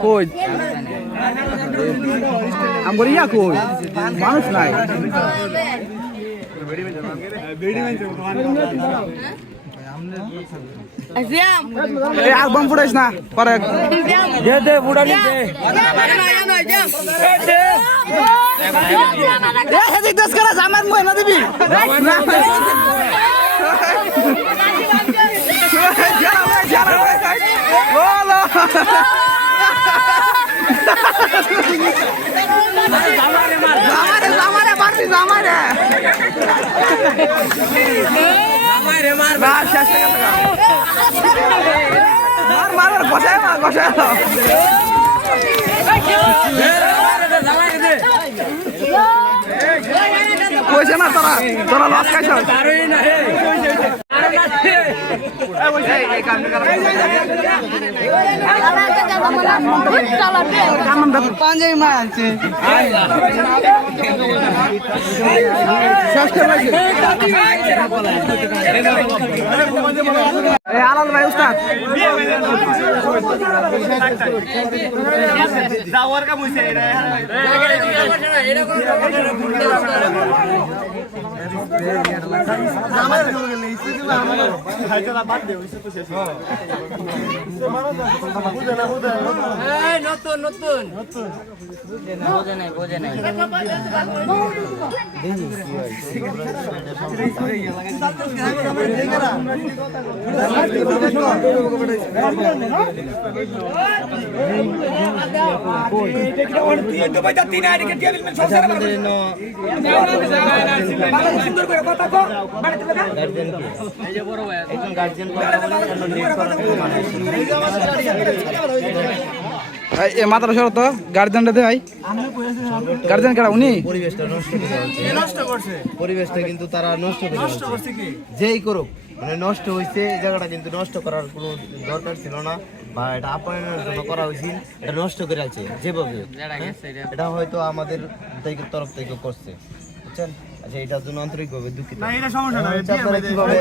কই আমার ইয়া কই মানুষ নাই আর বম ফুটাইস না পরে দে ফুটানি দে হেদিক দস করা জামাত মই না দিবি কইছে না তোরা লস খাইছ পাঞ্জাবি মা আনছে আলাল ভাই উস্তাদ যাওয়ার কাম হইছে নতুন বোঝে নাই মাথাটা সরো তো গার্জেনটা দে ভাই গার্জেন কেডা উনি পরিবেশটা কিন্তু তারা নষ্ট করছে কি যেই করুক মানে নষ্ট হয়েছে এই জায়গাটা কিন্তু নষ্ট করার কোনো দরকার ছিল না বা এটা আপনার জন্য করা হয়েছিল এটা নষ্ট করে আছে যেভাবে এটা হয়তো আমাদের তরফ থেকে করছে বুঝছেন আচ্ছা এটার জন্য আন্তরিকভাবে দুঃখিত না এটা সমস্যা না আপনারা কিভাবে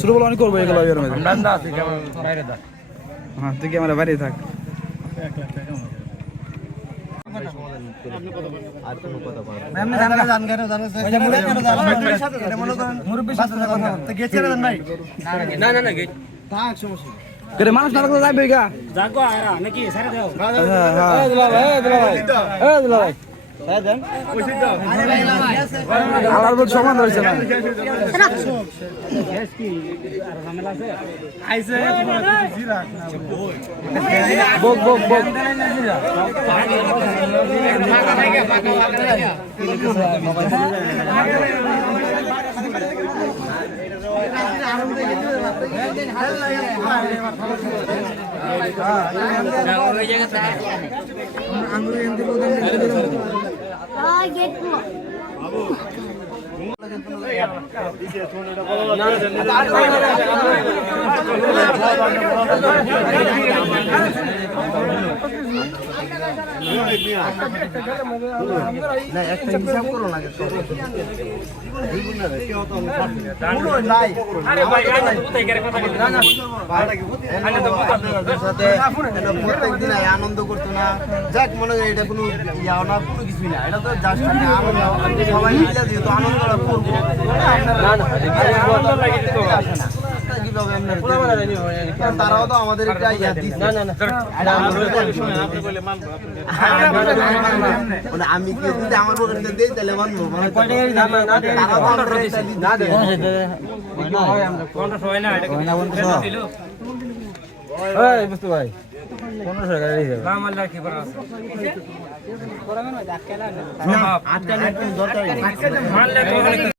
শুরু বলো অনেক করবো এগুলো হ্যাঁ তুই কি আমার বাইরে থাক আর কোনো কথা মানুষ না থাকলে যাবে গা আলার বল সমান হয়েছে না বক বক বক না একটা হিসাব করো না প্রত্যেকদিন আনন্দ করতো না যাক মনে হয় এটা কোনো ইয়া না কোনো কিছুই না এটা তো জাস্ট আনন্দ সবাই মিলে যেহেতু আনন্দটা করবো তারাও তো আমাদের একটা ইয়া দিচ্ছে আমি কি যদি আমার পকেটে দেই তাহলে মানবো বুঝতে ভাই 1500 টাকা দিয়ে যাবে দরকার